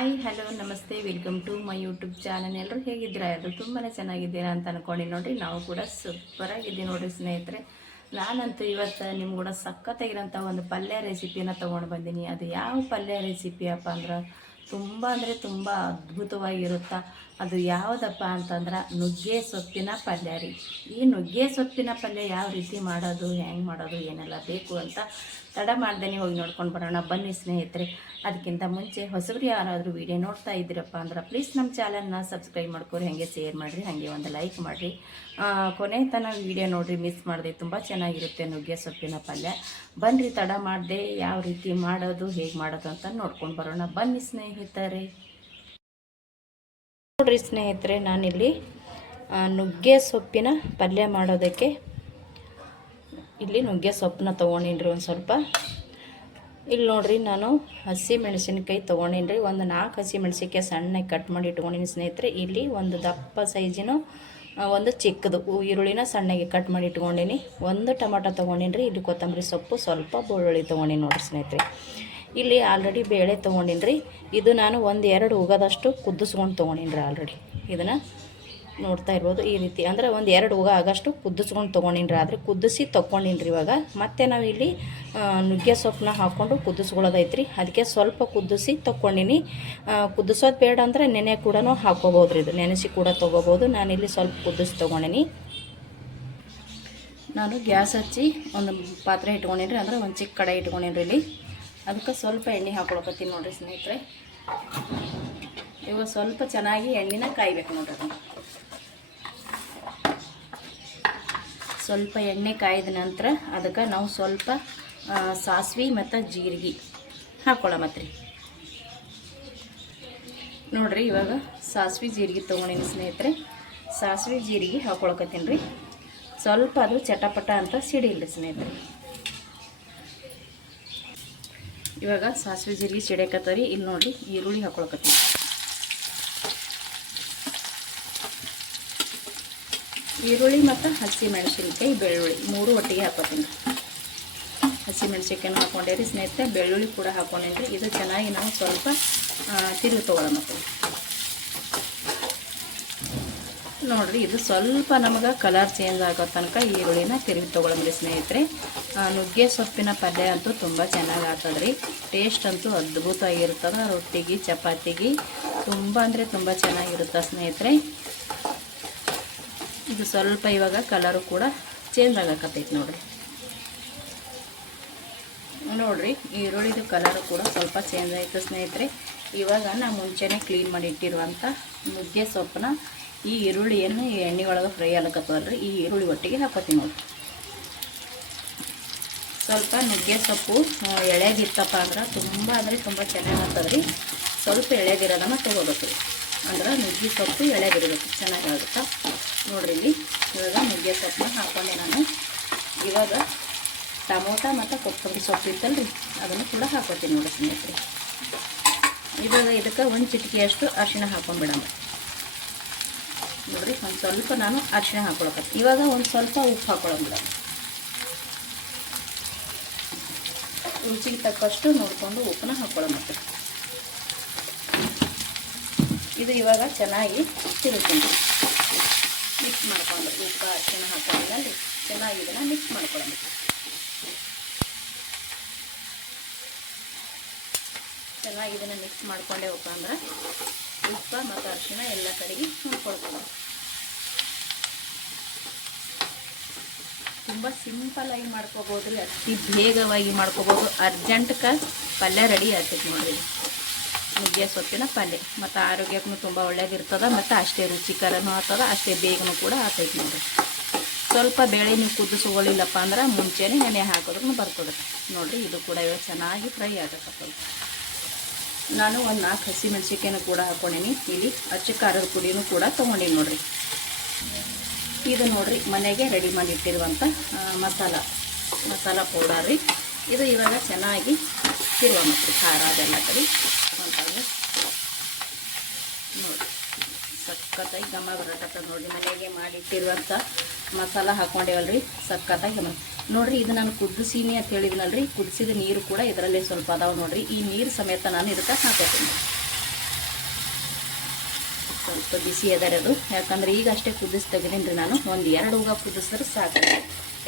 Hi hello ನಮಸ್ತೆ welcome to my YouTube channel. ಎಲ್ಲರೂ ಹೇಗಿದ್ದೀರಾ? ಎಲ್ಲರೂ ತುಂಬಾ ಚೆನ್ನಾಗಿದ್ದೀರಾ ಅಂತ ಅನ್ಕೊಂಡು ನೋಡಿರಿ. ನಾವು ಕೂಡ ಸೂಪರಾಗಿದ್ದೀವಿ ನೋಡಿರಿ ಸ್ನೇಹಿತರೆ. ನಾನಂತೂ ಇವತ್ತು ನಿಮ್ಮ ಕೂಡ ಸಖತ್ತಾಗಿರೋಂಥ ಒಂದು ಪಲ್ಯ ರೆಸಿಪಿನ ತೊಗೊಂಡು ಬಂದೀನಿ. ಅದು ಯಾವ ಪಲ್ಯ ರೆಸಿಪಿ ಅಪ್ಪ ಅಂದ್ರೆ ತುಂಬ ಅದ್ಭುತವಾಗಿರುತ್ತಾ. ಅದು ಯಾವುದಪ್ಪ ಅಂತಂದ್ರೆ ನುಗ್ಗೆ ಸೊಪ್ಪಿನ ಪಲ್ಯ ರೀ. ಈ ನುಗ್ಗೆ ಸೊಪ್ಪಿನ ಪಲ್ಯ ಯಾವ ರೀತಿ ಮಾಡೋದು, ಹೆಂಗೆ ಮಾಡೋದು, ಏನೆಲ್ಲ ಬೇಕು ಅಂತ ತಡ ಮಾಡ್ದೇನೆ ಹೋಗಿ ನೋಡ್ಕೊಂಡು ಬರೋಣ ಬನ್ನಿ ಸ್ನೇಹಿತರೆ. ಅದಕ್ಕಿಂತ ಮುಂಚೆ ಹೊಸಬ್ರು ಯಾರಾದರೂ ವೀಡಿಯೋ ನೋಡ್ತಾ ಇದ್ದೀರಪ್ಪ ಅಂದ್ರೆ ಪ್ಲೀಸ್ ನಮ್ಮ ಚಾನಲ್ನ ಸಬ್ಸ್ಕ್ರೈಬ್ ಮಾಡ್ಕೊರಿ, ಹಾಗೆ ಶೇರ್ ಮಾಡಿರಿ, ಹಾಗೆ ಒಂದು ಲೈಕ್ ಮಾಡಿರಿ. ಕೊನೆ ತನಕ ವೀಡಿಯೋ ನೋಡಿರಿ, ಮಿಸ್ ಮಾಡಿದೆ. ತುಂಬ ಚೆನ್ನಾಗಿರುತ್ತೆ ನುಗ್ಗೆ ಸೊಪ್ಪಿನ ಪಲ್ಯ. ಬನ್ನಿರಿ, ತಡ ಮಾಡಿದೆ ಯಾವ ರೀತಿ ಮಾಡೋದು, ಹೇಗೆ ಮಾಡೋದು ಅಂತ ನೋಡ್ಕೊಂಡು ಬರೋಣ ಬನ್ನಿ ಸ್ನೇಹಿತರೆ. ನೋಡಿರಿ ಸ್ನೇಹಿತರೆ, ನಾನಿಲ್ಲಿ ನುಗ್ಗೆ ಸೊಪ್ಪಿನ ಪಲ್ಯ ಮಾಡೋದಕ್ಕೆ ಇಲ್ಲಿ ನುಗ್ಗೆ ಸೊಪ್ಪನ್ನ ತೊಗೊಂಡಿನ್ರಿ. ಒಂದು ಸ್ವಲ್ಪ ಇಲ್ಲಿ ನೋಡಿರಿ, ನಾನು ಹಸಿ ಮೆಣಸಿನ್ಕಾಯಿ ತೊಗೊಂಡಿನ್ರಿ. ಒಂದು 4 ಹಸಿ ಮೆಣಸಿನ್ಕಾಯಿ ಸಣ್ಣಗೆ ಕಟ್ ಮಾಡಿ ಇಟ್ಕೊಂಡಿನಿ ಸ್ನೇಹಿತರೆ. ಇಲ್ಲಿ ಒಂದು ದಪ್ಪ ಸೈಜಿನ ಒಂದು ಚಿಕ್ಕದು ಈರುಳ್ಳಿನ ಸಣ್ಣಗೆ ಕಟ್ ಮಾಡಿ ಇಟ್ಕೊಂಡಿನಿ. ಒಂದು ಟೊಮಾಟೊ ತೊಗೊಂಡಿನ್ರಿ. ಇಲ್ಲಿ ಕೊತ್ತಂಬರಿ ಸೊಪ್ಪು, ಸ್ವಲ್ಪ ಬೆಳ್ಳುಳ್ಳಿ ತೊಗೊಂಡಿನಿ ನೋಡಿರಿ ಸ್ನೇಹಿತರೆ. ಇಲ್ಲಿ ಆಲ್ರೆಡಿ ಬೇಳೆ ತೊಗೊಂಡಿನ್ರಿ. ಇದು ನಾನು 1-2 ಉಗದಷ್ಟು ಕುದಿಸ್ಕೊಂಡು ತೊಗೊಂಡಿನ್ರಿ. ಆಲ್ರೆಡಿ ಇದನ್ನು ನೋಡ್ತಾ ಇರ್ಬೋದು. ಈ ರೀತಿ ಅಂದರೆ 1-2 ಉಗ ಆಗಷ್ಟು ಕುದಿಸ್ಕೊಂಡು ತೊಗೊಂಡಿನ್ರಿ. ಆದರೆ ಕುದಿಸಿ ತೊಗೊಂಡಿನ್ರಿ. ಇವಾಗ ಮತ್ತೆ ನಾವು ಇಲ್ಲಿ ನುಗ್ಗೆ ಸೊಪ್ಪನ್ನ ಹಾಕ್ಕೊಂಡು ಕುದಿಸ್ಕೊಳ್ಳೋದೈತ್ರಿ. ಅದಕ್ಕೆ ಸ್ವಲ್ಪ ಕುದಿಸಿ ತೊಗೊಂಡಿನಿ. ಕುದಿಸೋದು ಬೇಡ ಅಂದರೆ ನೆನೆ ಕೂಡ ಹಾಕ್ಕೋಬೋದು ರೀ. ಇದು ನೆನೆಸಿ ಕೂಡ ತೊಗೋಬೋದು. ನಾನಿಲ್ಲಿ ಸ್ವಲ್ಪ ಕುದಿಸಿ ತೊಗೊಂಡಿನಿ. ನಾನು ಗ್ಯಾಸ್ ಹಚ್ಚಿ ಒಂದು ಪಾತ್ರೆ ಇಟ್ಕೊಂಡಿನ್ರಿ, ಅಂದರೆ ಒಂದು ಚಿಕ್ಕ ಕಡೆ ಇಟ್ಕೊಂಡಿನ್ರಿ. ಇಲ್ಲಿ ಅದಕ್ಕೆ ಸ್ವಲ್ಪ ಎಣ್ಣೆ ಹಾಕ್ಕೊಳಕತ್ತೀನಿ ನೋಡಿರಿ ಸ್ನೇಹಿತರೆ. ಇವಾಗ ಸ್ವಲ್ಪ ಚೆನ್ನಾಗಿ ಎಣ್ಣೆನ ಕಾಯ್ಬೇಕು ನೋಡ್ರಿ. ಅದನ್ನು ಸ್ವಲ್ಪ ಎಣ್ಣೆ ಕಾಯ್ದ ನಂತರ ಅದಕ್ಕೆ ನಾವು ಸ್ವಲ್ಪ ಸಾಸಿವೆ ಮತ್ತು ಜೀರಿಗೆ ಹಾಕ್ಕೊಳ್ಳಮತ್ರಿ. ನೋಡಿರಿ, ಇವಾಗ ಸಾಸಿವೆ ಜೀರಿಗೆ ತೊಗೊಂಡಿನಿ ಸ್ನೇಹಿತರೆ. ಸಾಸಿವೆ ಜೀರಿಗೆ ಹಾಕ್ಕೊಳಕತ್ತೀನಿ ರೀ. ಸ್ವಲ್ಪ ಅದು ಚಟಪಟ ಅಂತ ಸಿಡಿಲ್ರಿ ಸ್ನೇಹಿತರೆ. ಇವಾಗ ಸಾಸಿವೆ ಜೀರಿಗೆ ಸಿಡಿಯಕತ್ತರಿ. ಇಲ್ಲಿ ನೋಡಿರಿ, ಈರುಳ್ಳಿ ಹಾಕ್ಕೊಳಕತ್ತೀನಿ. ಈರುಳ್ಳಿ ಮತ್ತು ಹಸಿ ಮೆಣಸಿನ್ಕಾಯಿ, ಬೆಳ್ಳುಳ್ಳಿ 3 ಒಟ್ಟಿಗೆ ಹಾಕೋತೀನಿ. ಹಸಿ ಮೆಣಸಿನ್ಕಾಯಿನ ಹಾಕ್ಕೊಂಡೇರಿ ಸ್ನೇಹಿತರೆ. ಬೆಳ್ಳುಳ್ಳಿ ಕೂಡ ಹಾಕ್ಕೊಂಡೇನ್ರಿ. ಇದು ಚೆನ್ನಾಗಿ ನಾವು ಸ್ವಲ್ಪ ತಿರುಗಿ ತೊಗೊಳಮತ್ತೀವಿ ನೋಡಿರಿ. ಇದು ಸ್ವಲ್ಪ ನಮಗೆ ಕಲರ್ ಚೇಂಜ್ ಆಗೋ ತನಕ ಈರುಳ್ಳಿನ ತಿರುಗಿ ತೊಗೊಳಮ್ರಿ ಸ್ನೇಹಿತರೆ. ನುಗ್ಗೆ ಸೊಪ್ಪಿನ ಪಲ್ಯ ಅಂತೂ ತುಂಬ ಚೆನ್ನಾಗಿ ಆಗ್ತದ್ರಿ. ಟೇಸ್ಟ್ ಅಂತೂ ಅದ್ಭುತವಾಗಿರ್ತದೆ. ರೊಟ್ಟಿಗೆ, ಚಪಾತಿಗೆ ತುಂಬ ಅಂದರೆ ತುಂಬ ಚೆನ್ನಾಗಿರುತ್ತೆ ಸ್ನೇಹಿತರೆ. ಇದು ಸ್ವಲ್ಪ ಇವಾಗ ಕಲರು ಕೂಡ ಚೇಂಜ್ ಆಗಕತ್ತೈತಿ ನೋಡಿರಿ. ನೋಡಿರಿ, ಈರುಳ್ಳಿದು ಕಲರು ಕೂಡ ಸ್ವಲ್ಪ ಚೇಂಜ್ ಆಯಿತು ಸ್ನೇಹಿತರೆ. ಇವಾಗ ನಾನು ಮುಂಚೆನೇ ಕ್ಲೀನ್ ಮಾಡಿ ಇಟ್ಟಿರುವಂಥ ನುಗ್ಗೆ ಸೊಪ್ಪನ್ನ ಈ ಈರುಳ್ಳಿಯನ್ನು ಎಣ್ಣೆ ಒಳಗೆ ಫ್ರೈ ಆಗಕತ್ತವಲ್ರಿ, ಈ ಈರುಳ್ಳಿ ಒಟ್ಟಿಗೆ ಹಾಕೋತೀನಿ ನೋಡಿ. ಸ್ವಲ್ಪ ನುಗ್ಗೆ ಸೊಪ್ಪು ಎಳೆದಿತ್ತಪ್ಪ ಅಂದ್ರೆ ತುಂಬ ಅಂದರೆ ತುಂಬ ಚೆನ್ನಾಗಿ ಆಗ್ತದ್ರಿ. ಸ್ವಲ್ಪ ಎಳೆದಿರೋದನ್ನು ತೊಗೋಬೇಕು ರೀ. ಅಂದ್ರೆ ನುಗ್ಗೆ ಸೊಪ್ಪು ಎಳೆದಿರಬೇಕು, ಚೆನ್ನಾಗಾಗುತ್ತೆ ನೋಡಿರಿ. ಇಲ್ಲಿ ಇವಾಗ ನುಗ್ಗೆ ಸೊಪ್ಪನ್ನ ಹಾಕ್ಕೊಂಡೆ ನಾನು. ಇವಾಗ ಟೊಮೊಟೊ ಮತ್ತು ಕೊತ್ತಂಬರಿ ಸೊಪ್ಪು ಇತ್ತಲ್ರಿ, ಅದನ್ನು ಕೂಡ ಹಾಕೋತೀನಿ ನೋಡಿ ಸ್ನೇಹಿತರೆ. ಇವಾಗ ಇದಕ್ಕೆ 1 ಚಿಟಿಕೆಯಷ್ಟು ಅರಿಶಿಣ ಹಾಕ್ಕೊಂಡ್ಬಿಡೋಣ ನೋಡಿರಿ. ಒಂದು ಸ್ವಲ್ಪ ನಾನು ಅರಿಶಿಣ ಹಾಕ್ಕೊಳಕತ್ತೀನಿ. ಇವಾಗ ಒಂದು ಸ್ವಲ್ಪ ಉಪ್ಪು ಹಾಕ್ಕೊಳ್ಳೋಣ. ರುಚಿಗೆ ತಕ್ಕಷ್ಟು ನೋಡಿಕೊಂಡು ಉಪ್ಪನ್ನ ಹಾಕ್ಕೊಳ್ಳೋಣ. ಇದು ಇವಾಗ ಚೆನ್ನಾಗಿ ತಿರುಗ್ತೀನಿ. ಮಿಕ್ಸ್ ಮಾಡ್ಕೊಂಡು ಉಪ್ಪು ಅರಿಶಿಣ ಹಾಕೊಂಡಿದ್ದಲ್ಲಿ ಚೆನ್ನಾಗಿ ಇದನ್ನು ಮಿಕ್ಸ್ ಮಾಡ್ಕೊಳ್ಳೋಣ. ಚೆನ್ನಾಗಿ ಇದನ್ನು ಮಿಕ್ಸ್ ಮಾಡ್ಕೊಂಡೇ ಉಪ್ಪ ಅಂದ್ರೆ ಉಪ್ಪು ಮತ್ತು ಅರಿಶಿಣ ಎಲ್ಲ ಕಡೆಗೆ ನೋಡ್ಕೊಳ್ಕೊಳ್ಳೋಣ. ತುಂಬ ಸಿಂಪಲ್ಲಾಗಿ ಮಾಡ್ಕೋಬೋದು ರೀ. ಅತಿ ಬೇಗವಾಗಿ ಮಾಡ್ಕೋಬೋದು. ಅರ್ಜೆಂಟ್ಗೆ ಪಲ್ಯ ರೆಡಿ ಆಗ್ತೈತೆ ನೋಡಿರಿ. ನುಗ್ಗೆ ಸೊಪ್ಪಿನ ಪಲ್ಯ ಮತ್ತು ಆರೋಗ್ಯಕ್ಕೂ ತುಂಬ ಒಳ್ಳೇದಿರ್ತದೆ, ಮತ್ತು ಅಷ್ಟೇ ರುಚಿಕರನೂ ಆಗ್ತದೆ, ಅಷ್ಟೇ ಬೇಗನೂ ಕೂಡ ಆಗ್ತೈತೆ ನೋಡಿರಿ. ಸ್ವಲ್ಪ ಬೇಳೆ ನೀವು ಕುದಿಸ್ಕೊಳ್ಳಿಲ್ಲಪ್ಪ ಅಂದ್ರೆ ಮುಂಚೆನೇ ಎಣ್ಣೆ ಹಾಕೋದ್ರೂ ಬರ್ತದೆ ನೋಡಿರಿ. ಇದು ಕೂಡ ಇವಾಗ ಚೆನ್ನಾಗಿ ಫ್ರೈ ಆಗಕತ್ತದ. ನಾನು ಒಂದು 4 ಹಸಿ ಮೆಣಸಿನ್ಕಾಯಿನೂ ಕೂಡ ಹಾಕ್ಕೊಂಡೀನಿ. ಇಲ್ಲಿ ಅಚ್ಚ ಖಾರದ ಪುಡಿನೂ ಕೂಡ ತೊಗೊಂಡಿನಿ ನೋಡಿರಿ. ಇದು ನೋಡಿರಿ, ಮನೆಗೆ ರೆಡಿ ಮಾಡಿ ಇಟ್ಟಿರುವಂಥ ಮಸಾಲ ಪೌಡರ್ ರೀ. ಇದು ಇವಾಗ ಚೆನ್ನಾಗಿ ತಿರುವ ಮತ್ತು ಖಾರ ಅದೆಲ್ಲ ಕಡೆ ಅಂತಂದರೆ ನೋಡಿ ಸಖತ್ತಾಗಿ ಘಮ ಬರಕತ್ತದ ನೋಡಿರಿ. ಮನೆಗೆ ಮಾಡಿಟ್ಟಿರುವಂಥ ಮಸಾಲ ಹಾಕ್ಕೊಂಡೇವಲ್ರಿ, ಸಖತ್ತಾಗಿ ಘಮ ನೋಡಿರಿ. ಇದು ನಾನು ಕುದಿಸೀನಿ ಅಂತ ಹೇಳಿದ್ನಲ್ರಿ, ಕುದಿಸಿದ ನೀರು ಕೂಡ ಇದರಲ್ಲೇ ಸ್ವಲ್ಪ ಅದಾವೆ ನೋಡಿರಿ. ಈ ನೀರು ಸಮೇತ ನಾನು ಇದಕ್ಕೆ ಹಾಕೋತೀನಿ. ಸ್ವಲ್ಪ ಬಿಸಿ ಅದರ ಅದು, ಯಾಕಂದರೆ ಈಗ ಅಷ್ಟೇ ಕುದಿಸಿ ತೆಗೆದೀನಿ ನಾನು. ಒಂದು 2 ಉಗ ಕುದಿಸಿದ್ರೆ ಸಾಕು.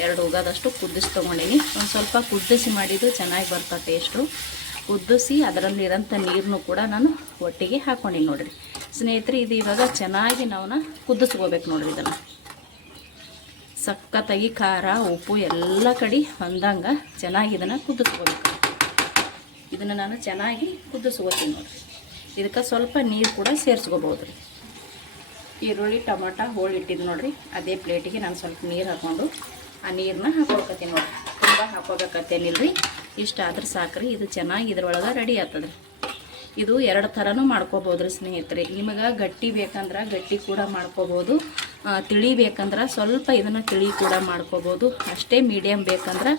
2 ಉಗದಷ್ಟು ಕುದಿಸಿ ತೊಗೊಂಡಿನಿ. ಒಂದು ಸ್ವಲ್ಪ ಕುದಿಸಿ ಮಾಡಿದ್ದು ಚೆನ್ನಾಗಿ ಬರ್ತಾ ಟೇಸ್ಟು. ಕುದಿಸಿ ಅದರಲ್ಲಿರೋಂಥ ನೀರನ್ನು ಕೂಡ ನಾನು ಒಟ್ಟಿಗೆ ಹಾಕ್ಕೊಂಡಿನಿ ನೋಡಿರಿ ಸ್ನೇಹಿತರೆ. ಇದು ಇವಾಗ ಚೆನ್ನಾಗಿ ನಾವು ಕುದಿಸ್ಕೋಬೇಕು ನೋಡಿರಿ. ಇದನ್ನು ಸಖತ್ತಾಗಿ ಖಾರ ಉಪ್ಪು ಎಲ್ಲ ಕಡೆ ಹೊಂದಂಗೆ ಚೆನ್ನಾಗಿ ಇದನ್ನು ಕುದಿಸ್ಕೋಬೇಕು. ಇದನ್ನು ನಾನು ಚೆನ್ನಾಗಿ ಕುದಿಸ್ಕೋತೀನಿ ನೋಡಿರಿ. ಇದಕ್ಕೆ ಸ್ವಲ್ಪ ನೀರು ಕೂಡ ಸೇರಿಸ್ಕೋಬೋದು ರೀ. ಈರುಳ್ಳಿ ಟೊಮಾಟೊ ಹೋಳು ಇಟ್ಟಿದ್ದು ನೋಡಿರಿ, ಅದೇ ಪ್ಲೇಟಿಗೆ ನಾನು ಸ್ವಲ್ಪ ನೀರು ಹಾಕ್ಕೊಂಡು ಆ ನೀರನ್ನ ಹಾಕೊಳ್ಕತ್ತೀನಿ ನೋಡಿರಿ. ತುಂಬ ಹಾಕೋಬೇಕತ್ತೇನಿಲ್ಲ ರೀ, ಇಷ್ಟ ಆದ್ರೆ ಸಾಕ್ರಿ. ಇದು ಚೆನ್ನಾಗಿ ಇದ್ರೊಳಗೆ ರೆಡಿ ಆಗ್ತದೆ ರೀ. ಇದು 2 ಥರನೂ ಮಾಡ್ಕೋಬೋದು ರೀ ಸ್ನೇಹಿತರೆ. ನಿಮಗೆ ಗಟ್ಟಿ ಬೇಕಂದ್ರೆ ಗಟ್ಟಿ ಕೂಡ ಮಾಡ್ಕೋಬೋದು, ತಿಳಿ ಬೇಕಂದ್ರೆ ಸ್ವಲ್ಪ ಇದನ್ನು ತಿಳಿ ಕೂಡ ಮಾಡ್ಕೋಬೋದು, ಅಷ್ಟೇ ಮೀಡಿಯಮ್ ಬೇಕಂದ್ರೆ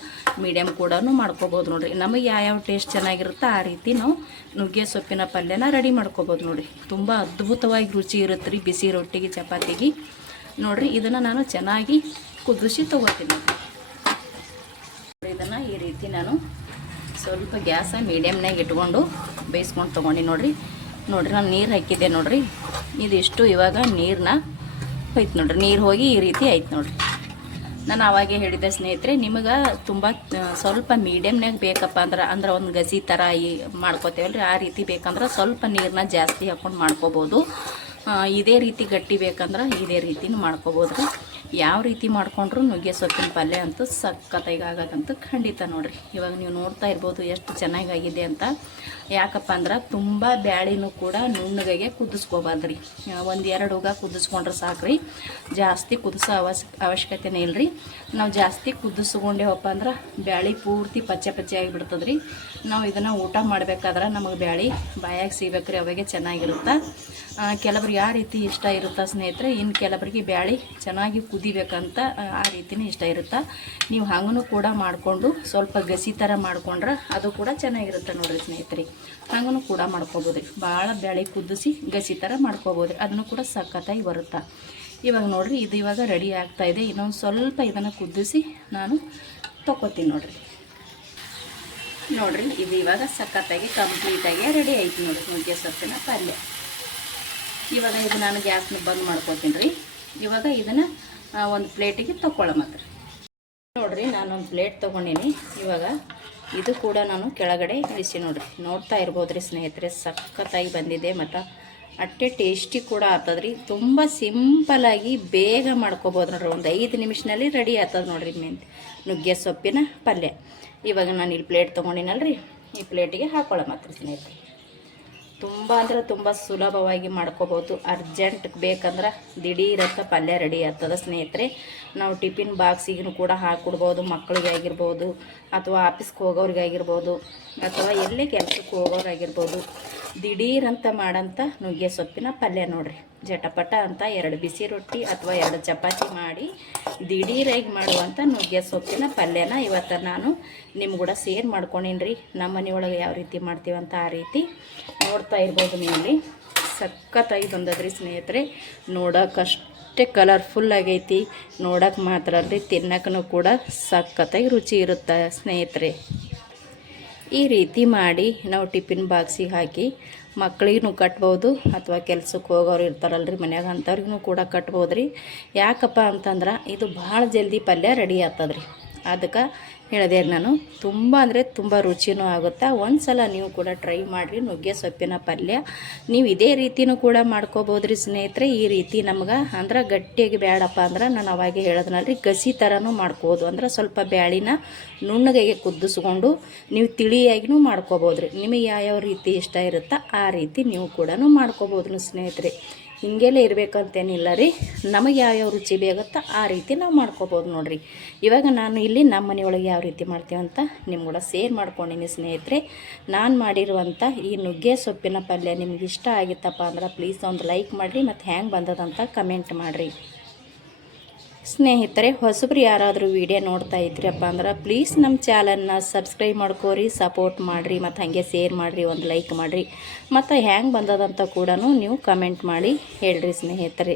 ಮೀಡಿಯಮ್ ಕೂಡ ಮಾಡ್ಕೋಬೋದು ನೋಡಿರಿ. ನಮಗೆ ಯಾವ್ಯಾವ ಟೇಸ್ಟ್ ಚೆನ್ನಾಗಿರುತ್ತೋ ಆ ರೀತಿ ನಾವು ನುಗ್ಗೆ ಸೊಪ್ಪಿನ ಪಲ್ಯನ ರೆಡಿ ಮಾಡ್ಕೋಬೋದು ನೋಡಿರಿ. ತುಂಬ ಅದ್ಭುತವಾಗಿ ರುಚಿ ಇರುತ್ತೆ ರೀ ಬಿಸಿ ರೊಟ್ಟಿಗೆ ಚಪಾತಿಗೆ ನೋಡಿರಿ. ಇದನ್ನು ನಾನು ಚೆನ್ನಾಗಿ ಕುದಿಸಿ ತೊಗೋತೀನಿ. ಇದನ್ನು ಈ ರೀತಿ ನಾನು ಸ್ವಲ್ಪ ಗ್ಯಾಸ ಮೀಡಿಯಮ್ನಾಗ ಇಟ್ಕೊಂಡು ಬೇಯಿಸ್ಕೊಂಡು ತೊಗೊಂಡು ನೋಡಿರಿ. ನಾನು ನೀರು ಹಾಕಿದ್ದೆ ನೋಡಿರಿ. ಇದಿಷ್ಟು ಇವಾಗ ನೀರನ್ನ ಹೋಯ್ತು ನೋಡಿರಿ. ನೀರು ಹೋಗಿ ಈ ರೀತಿ ಆಯ್ತು ನೋಡಿರಿ. ನಾನು ಆವಾಗೇ ಹೇಳಿದ್ದೆ ಸ್ನೇಹಿತರೆ, ನಿಮಗೆ ತುಂಬ ಸ್ವಲ್ಪ ಮೀಡಿಯಮ್ನಾಗ ಬೇಕಪ್ಪ ಅಂದ್ರೆ ಒಂದು ಗಸಿ ಥರ ಮಾಡ್ಕೋತೇವಲ್ಲ ರೀ, ಆ ರೀತಿ ಬೇಕಂದ್ರೆ ಸ್ವಲ್ಪ ನೀರನ್ನ ಜಾಸ್ತಿ ಹಾಕ್ಕೊಂಡು ಮಾಡ್ಕೋಬೋದು. ಇದೇ ರೀತಿ ಗಟ್ಟಿ ಬೇಕಂದ್ರೆ ಇದೇ ರೀತಿನೂ ಮಾಡ್ಕೋಬೋದು ರೀ. ಯಾವ ರೀತಿ ಮಾಡ್ಕೊಂಡ್ರು ನುಗ್ಗೆ ಸೊಪ್ಪಿನ ಪಲ್ಯ ಅಂತೂ ಸಖತ್ತಾಗಿ ಆಗೋದಂತೂ ಖಂಡಿತ ನೋಡಿರಿ. ಇವಾಗ ನೀವು ನೋಡ್ತಾ ಇರ್ಬೋದು ಎಷ್ಟು ಚೆನ್ನಾಗಾಗಿದೆ ಅಂತ. ಯಾಕಪ್ಪ ಅಂದ್ರೆ ತುಂಬ ಬ್ಯಾಳಿನೂ ಕೂಡ ನುಣ್ಣಗೆ ಕುದಿಸ್ಕೋಬಾರ್ದು ರೀ. 1-2 ಉಗ ಕುದಿಸ್ಕೊಂಡ್ರೆ ಸಾಕ್ರಿ, ಜಾಸ್ತಿ ಕುದಿಸೋ ಅವಶ್ಯಕತೆನೇ ಇಲ್ಲ ರೀ. ನಾವು ಜಾಸ್ತಿ ಕುದಿಸ್ಕೊಂಡೇವಪ್ಪ ಅಂದ್ರೆ ಬ್ಯಾಳಿ ಪೂರ್ತಿ ಪಚ್ಚೆ ಆಗಿಬಿಡ್ತದೆ ರೀ. ನಾವು ಇದನ್ನು ಊಟ ಮಾಡಬೇಕಾದ್ರೆ ನಮಗೆ ಬ್ಯಾಳಿ ಬಾಯಾಗಿ ಸಿಗ್ಬೇಕ್ರಿ, ಅವಾಗೆ ಚೆನ್ನಾಗಿರುತ್ತೆ. ಕೆಲವ್ರಿಗೆ ಯಾವ ರೀತಿ ಇಷ್ಟ ಇರುತ್ತೆ ಸ್ನೇಹಿತರೆ, ಇನ್ನು ಕೆಲವರಿಗೆ ಬ್ಯಾಳಿ ಚೆನ್ನಾಗಿ ಕುದಿಬೇಕಂತ ಆ ರೀತಿನೇ ಇಷ್ಟ ಇರುತ್ತೆ. ನೀವು ಹಂಗೂ ಕೂಡ ಮಾಡಿಕೊಂಡು ಸ್ವಲ್ಪ ಗಸಿ ಥರ ಮಾಡ್ಕೊಂಡ್ರೆ ಅದು ಕೂಡ ಚೆನ್ನಾಗಿರುತ್ತೆ ನೋಡಿರಿ ಸ್ನೇಹಿತರೆ. ಹಂಗೂ ಕೂಡ ಮಾಡ್ಕೋಬೋದು ರೀ. ಭಾಳ ಬ್ಯಾಳಿ ಕುದಿಸಿ ಗಸಿ ಥರ ಮಾಡ್ಕೋಬೋದು ರೀ, ಅದನ್ನು ಕೂಡ ಸಖತ್ತಾಗಿ ಬರುತ್ತೆ. ಇವಾಗ ನೋಡಿರಿ, ಇದು ಇವಾಗ ರೆಡಿ ಆಗ್ತಾಯಿದೆ. ಇನ್ನೊಂದು ಸ್ವಲ್ಪ ಇದನ್ನು ಕುದಿಸಿ ನಾನು ತೊಗೋತೀನಿ ನೋಡಿರಿ. ಇದು ಇವಾಗ ಸಖತ್ತಾಗಿ ಕಂಪ್ಲೀಟಾಗಿ ರೆಡಿ ಆಯ್ತು ನೋಡಿರಿ ನುಗ್ಗೆ ಸೊಪ್ಪಿನ ಪಲ್ಯ. ಇವಾಗ ಇದು ನಾನು ಗ್ಯಾಸ್ನ ಬಂದ್ ಮಾಡ್ಕೊತೀನಿ ರೀ. ಇವಾಗ ಇದನ್ನು ಒಂದು ಪ್ಲೇಟಿಗೆ ತೊಗೊಳ್ಳೋಣ ನೋಡಿರಿ. ನಾನೊಂದು ಪ್ಲೇಟ್ ತೊಗೊಂಡಿನಿ. ಇವಾಗ ಇದು ಕೂಡ ನಾನು ಕೆಳಗಡೆ ಇಳಿಸಿ ನೋಡಿರಿ. ನೋಡ್ತಾ ಇರ್ಬೋದು ರೀ ಸ್ನೇಹಿತರೆ, ಸಖತ್ತಾಗಿ ಬಂದಿದೆ ಮತ್ತು ಅಷ್ಟೇ ಟೇಸ್ಟಿ ಕೂಡ ಆಗ್ತದ್ರಿ. ತುಂಬ ಸಿಂಪಲಾಗಿ ಬೇಗ ಮಾಡ್ಕೋಬೋದು ನೋಡ್ರಿ. ಒಂದು 5 ನಿಮಿಷದಲ್ಲಿ ರೆಡಿ ಆಗ್ತದೆ ನೋಡಿರಿ ನುಗ್ಗೆ ಸೊಪ್ಪಿನ ಪಲ್ಯ. ಇವಾಗ ನಾನು ಇಲ್ಲಿ ಪ್ಲೇಟ್ ತೊಗೊಂಡಿನಲ್ರಿ, ಈ ಪ್ಲೇಟಿಗೆ ಹಾಕೊಳ್ಳೋಣ ಸ್ನೇಹಿತರೆ. ತುಂಬ ಅಂದ್ರೆ ತುಂಬ ಸುಲಭವಾಗಿ ಮಾಡ್ಕೋಬೋದು. ಅರ್ಜೆಂಟ್ ಬೇಕಂದ್ರೆ ದಿಢೀರಂತ ಪಲ್ಯ ರೆಡಿ ಆಗ್ತದೆ ಸ್ನೇಹಿತರೆ. ನಾವು ಟಿಫಿನ್ ಬಾಕ್ಸಿಗೂ ಕೂಡ ಹಾಕ್ಕೊಡ್ಬೋದು, ಮಕ್ಕಳಿಗೆ ಆಗಿರ್ಬೋದು, ಅಥವಾ ಆಫೀಸ್ಗೆ ಹೋಗೋರಿಗೆ ಆಗಿರ್ಬೋದು, ಅಥವಾ ಎಲ್ಲೇ ಕೆಲಸಕ್ಕೆ ಹೋಗೋರಾಗಿರ್ಬೋದು. ದಿಢೀರಂತ ಮಾಡೋಂಥ ನುಗ್ಗೆ ಸೊಪ್ಪಿನ ಪಲ್ಯ ನೋಡಿರಿ. ಜಟಪಟ ಅಂತ 2 ಬಿಸಿ ರೊಟ್ಟಿ ಅಥವಾ 2 ಚಪಾತಿ ಮಾಡಿ ದಿಢೀರಾಗಿ ಮಾಡುವಂಥ ನುಗ್ಗೆ ಸೊಪ್ಪಿನ ಪಲ್ಯನ ಇವತ್ತು ನಾನು ನಿಮ್ಮ ಕೂಡ ಶೇರ್ ಮಾಡ್ಕೊಂಡೀನಿ ರೀ. ನಮ್ಮ ಮನೆಯೊಳಗೆ ಯಾವ ರೀತಿ ಮಾಡ್ತೀವಂತ ಆ ರೀತಿ ನೋಡ್ತಾ ಇರ್ಬೋದು ನೀವಲ್ಲಿ. ಸಖತ್ತಾಗಿ ಬಂದದ್ರಿ ಸ್ನೇಹಿತರೆ. ನೋಡೋಕ್ಕಷ್ಟೇ ಕಲರ್ಫುಲ್ ಆಗೈತಿ, ನೋಡೋಕೆ ಮಾತ್ರ ಅಲ್ರಿ, ತಿನ್ನೋಕ್ಕೂ ಕೂಡ ಸಖತ್ತಾಗಿ ರುಚಿ ಇರುತ್ತೆ ಸ್ನೇಹಿತರೆ. ಈ ರೀತಿ ಮಾಡಿ ನಾವು ಟಿಫಿನ್ ಬಾಕ್ಸಿಗೆ ಹಾಕಿ ಮಕ್ಕಳಿಗೂ ಕಟ್ಬೋದು, ಅಥವಾ ಕೆಲ್ಸಕ್ಕೆ ಹೋಗೋರು ಇರ್ತಾರಲ್ರಿ ಮನ್ಯಾಗ, ಅಂಥವ್ರಿಗೂ ಕೂಡ ಕಟ್ಬೋದು ರೀ. ಯಾಕಪ್ಪ ಅಂತಂದ್ರೆ ಇದು ಭಾಳ ಜಲ್ದಿ ಪಲ್ಯ ರೆಡಿ ಆಗ್ತದ್ರಿ. ಅದಕ್ಕೆ ಹೇಳಿದೆ ನಾನು, ತುಂಬ ಅಂದರೆ ತುಂಬ ರುಚಿನೂ ಆಗುತ್ತೆ. ಒಂದು ಸಲ ನೀವು ಕೂಡ ಟ್ರೈ ಮಾಡಿರಿ ನುಗ್ಗೆ ಸೊಪ್ಪಿನ ಪಲ್ಯ. ನೀವು ಇದೇ ರೀತಿನೂ ಕೂಡ ಮಾಡ್ಕೋಬೋದು ರೀ ಸ್ನೇಹಿತರೆ. ಈ ರೀತಿ ನಮ್ಗೆ ಅಂದ್ರೆ ಗಟ್ಟಿಯಾಗಿ ಬೇಡಪ್ಪ ಅಂದ್ರೆ ನಾನು ಅವಾಗೆ ಹೇಳಿದ್ನಲ್ರಿ, ಗಸಿ ಥರನೂ ಮಾಡ್ಕೋಬೋದು. ಅಂದ್ರೆ ಸ್ವಲ್ಪ ಬ್ಯಾಳಿನ ನುಣ್ಣಗೆ ಕುದಿಸ್ಕೊಂಡು ನೀವು ತಿಳಿಯಾಗಿನೂ ಮಾಡ್ಕೋಬೋದು ರೀ. ನಿಮಗೆ ಯಾವ್ಯಾವ ರೀತಿ ಇಷ್ಟ ಇರುತ್ತಾ ಆ ರೀತಿ ನೀವು ಕೂಡ ಮಾಡ್ಕೋಬೋದು ಸ್ನೇಹಿತರೆ. ಹಿಂಗೆಲ್ಲ ಇರಬೇಕಂತೇನಿಲ್ಲ ರೀ, ನಮಗೆ ಯಾವ್ಯಾವ ರುಚಿ ಬೇಕತ್ತ ಆ ರೀತಿ ನಾವು ಮಾಡ್ಕೋಬೋದು ನೋಡಿರಿ. ಇವಾಗ ನಾನು ಇಲ್ಲಿ ನಮ್ಮ ಮನೆಯೊಳಗೆ ಯಾವ ರೀತಿ ಮಾಡ್ತೀವಂತ ನಿಮ್ಮ ಕೂಡ ಶೇರ್ ಮಾಡ್ಕೊಂಡಿನಿ ಸ್ನೇಹಿತರೆ. ನಾನು ಮಾಡಿರುವಂಥ ಈ ನುಗ್ಗೆ ಸೊಪ್ಪಿನ ಪಲ್ಯ ನಿಮ್ಗೆ ಇಷ್ಟ ಆಗಿತ್ತಪ್ಪ ಅಂದ್ರೆ ಪ್ಲೀಸ್ ಒಂದು ಲೈಕ್ ಮಾಡಿರಿ, ಮತ್ತು ಹ್ಯಾಂಗೆ ಬಂದದಂತ ಕಮೆಂಟ್ ಮಾಡಿರಿ ಸ್ನೇಹಿತರೆ. ಹೊಸಬ್ರು ಯಾರಾದರೂ ವಿಡಿಯೋ ನೋಡ್ತಾ ಇದ್ರಪ್ಪ ಅಂದ್ರೆ ಪ್ಲೀಸ್ ನಮ್ಮ ಚಾನಲ್ನ ಸಬ್ಸ್ಕ್ರೈಬ್ ಮಾಡ್ಕೋರಿ, ಸಪೋರ್ಟ್ ಮಾಡಿರಿ, ಮತ್ತು ಹಾಗೆ ಶೇರ್ ಮಾಡಿರಿ, ಒಂದು ಲೈಕ್ ಮಾಡಿರಿ, ಮತ್ತು ಹ್ಯಾಂಗೆ ಬಂದದಂತ ಕೂಡ ನೀವು ಕಮೆಂಟ್ ಮಾಡಿ ಹೇಳ್ರಿ ಸ್ನೇಹಿತರೆ.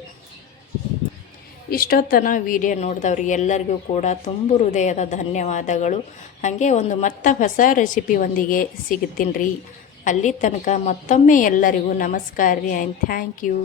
ಇಷ್ಟೊತ್ತನ ವಿಡಿಯೋ ನೋಡಿದವ್ರಿಗೆ ಎಲ್ಲರಿಗೂ ಕೂಡ ತುಂಬ ಹೃದಯದ ಧನ್ಯವಾದಗಳು. ಹಾಗೆ ಒಂದು ಹೊಸ ರೆಸಿಪಿ ಒಂದಿಗೆ ಸಿಗುತ್ತೀನಿ ರೀ. ಅಲ್ಲಿ ತನಕ ಮತ್ತೊಮ್ಮೆ ಎಲ್ಲರಿಗೂ ನಮಸ್ಕಾರ ರೀ ಆ್ಯಂಡ್ ಥ್ಯಾಂಕ್ ಯು.